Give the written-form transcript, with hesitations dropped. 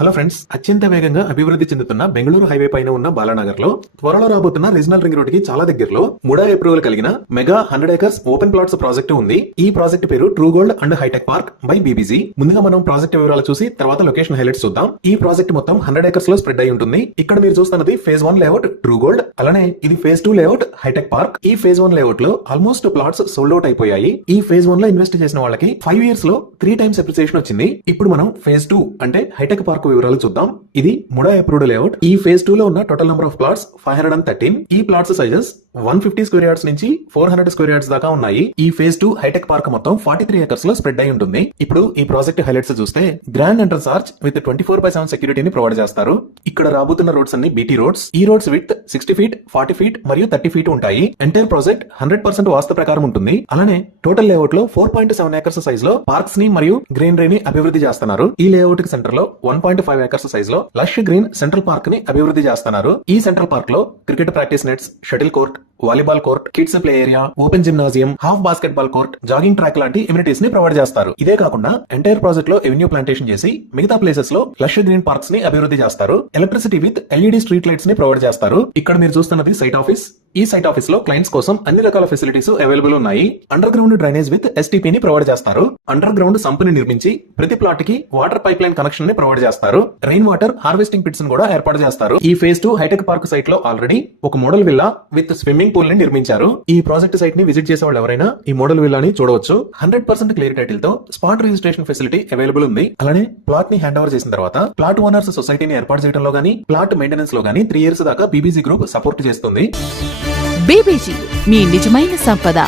Hello friends, అత్యంత వేగంగా అభివృద్ధి చెందుతున్న బెంగళూరు హైవే పైన ఉన్న బాలానగర్ లో త్వరలో రాబోతున్న రీజనల్ రింగ్ రోడ్ కి చాలా దగ్గరలో ముడా అప్రూవల్ కలిగిన mega 100 acres open plots project ఉంది. ఈ ప్రాజెక్ట్ పేరు true gold and hitech park by BBG. ముందుగా మనం ప్రాజెక్ట్ వివరాలు చూసి తర్వాత లొకేషన్ హైలైట్స్ చూద్దాం. ఈ ప్రాజెక్ట్ మొత్తం 100 ఏకర్స్ లో స్ప్రెడ్ అయి ఉంటుంది. ఇక్కడ మీరు చూస్తున్నది ఫేజ్ 1 లేఅవుట్ ట్రూ గోల్డ్, అలానే ఇది ఫేజ్ 2 లేఅవుట్ హైటెక్ పార్క్. ఈ ఫేజ్ 1 లేఅవుట్ లో ఆల్మోస్ట్ ప్లాట్స్ సోల్డ్ అవుట్ అయిపోయాయి. ఈ ఫేజ్ 1 లో ఇన్వెస్ట్ చేసిన వాళ్ళకి 5 ఇయర్స్ లో 3 టైమ్స్ అప్రిసియేషన్ వచ్చింది. ఇప్పుడు మనం ఫేజ్ 2 అంటే హైటెక్ పార్క్ వివరాలు చూద్దాం. ఇది ముడా అప్రూవ్డ్ లేఅవుట్. ఈ ఫేజ్ 2 లో ఉన్న టోటల్ నెంబర్ ఆఫ్ ప్లాట్స్ 513. ఈ ప్లాట్స్ సైజెస్ 150 స్క్వేర్ యార్డ్స్ నుంచి 400 స్క్వేర్ యార్డ్స్ దాకా ఉన్నాయి. ఈ ఫేజ్ 2 హైటెక్ పార్క్ మొత్తం 43 ఏకర్స్ లో స్ప్రెడ్ అయి ఉంటుంది. ఇప్పుడు ఈ ప్రాజెక్ట్ హైలైట్స్ చూస్తే గ్రాండ్ ఎంట్రన్స్ ఆర్చ్ విత్ 24/7 సెక్యూరిటీని ప్రొవైడ్ చేస్తారు. ఇక్కడ రాబోతున్న రోడ్స్ అన్ని బీటీ రోడ్స్. ఈ రోడ్స్ విత్ 60 ఫీట్, 40 ఫీట్ మరియు 30 ఫీట్ ఉంటాయి. ఎంటైర్ ప్రాజెక్ట్ 100% వాస్తు ప్రకారం ఉంటుంది. అలానే టోటల్ లేఅవుట్ లో 4.7 ఏకర్స్ సైజ్ లో పార్క్స్ ని మరియు గ్రీనరీ ని అభివృద్ధి చేస్తున్నారు. ఈ లేఅవుట్ కి సెంటర్ లో 1.5 ఏకర్స్ సైజ్ లో లష్ గ్రీన్ సెంట్రల్ పార్క్ ని అభివృద్ధి చేస్తున్నారు. ఈ సెంట్రల్ పార్క్ లో cricket practice nets, shuttle court, volleyball court, kids play area, open gymnasium, half basket ball court, jogging track లాంటి ఎమ్యూనిటీస్ ని ప్రొవైడ్ చేస్తారు. ఇదే కాకుండా ఎంటైర్ ప్రాజెక్ట్ లో ఎవెన్యూ ప్లాంటేషన్ చేసి మిగతా ప్లేసెస్ లో లష్ గ్రీన్ పార్క్స్ ని అభివృద్ధి చేస్తారు. Electricity with LED street lights ని ప్రొవైడ్ చేస్తారు. ఇక్కడ మీరు చూస్తున్నది సైట్ ఆఫీస్. ఈ సైట్ ఆఫీస్ లో క్లయింట్స్ కోసం అన్ని రకాల ఫెసిలిటీస్ అవైలబుల్ ఉన్నాయి. Under ground drainage with STP ని ప్రొవైడ్ చేస్తారు. అండర్ గ్రౌండ్ సంపుని నిర్మించి ప్రతి ప్లాట్ కి వాటర్ పైప్ లైన్ కనెక్షన్ ని ప్రొవైడ్ చేస్తారు. రెయిన్ వాటర్ హార్వెస్టింగ్ పిట్స్ ని కూడా ఏర్పాటు చేస్తారు. ఈ ఫేజ్ 2 హైటెక్ పార్క్ సైట్ లో ఆల్రెడీ ఒక model villa with swimming pool ని నిర్మించారు. ఈ ప్రాజెక్ట్ సైట్ ని విజిట్ చేసే వాళ్ళు ఎవరైనా ఈ మోడల్ విల్లాని చూడవచ్చు. 100% క్లియర్ టైటిల్ తో స్పాట్ రిజిస్ట్రేషన్ ఫెసిలిటీ అవైలబుల్ ఉంది. అలానే ప్లాట్ ని హ్యాండ్ ఓవర్ చేసిన తర్వాత ప్లాట్ ఓనర్స్ సొసైటీని ఏర్పాటు చేయడంలో గానీ ప్లాట్ మెయింటెనెన్స్ లో గానీ 3 ఇయర్స్ దాకా బీబీజీ గ్రూప్ సపోర్ట్ చేస్తుంది. బీబీజీ, మీ నిజమైన సంపద.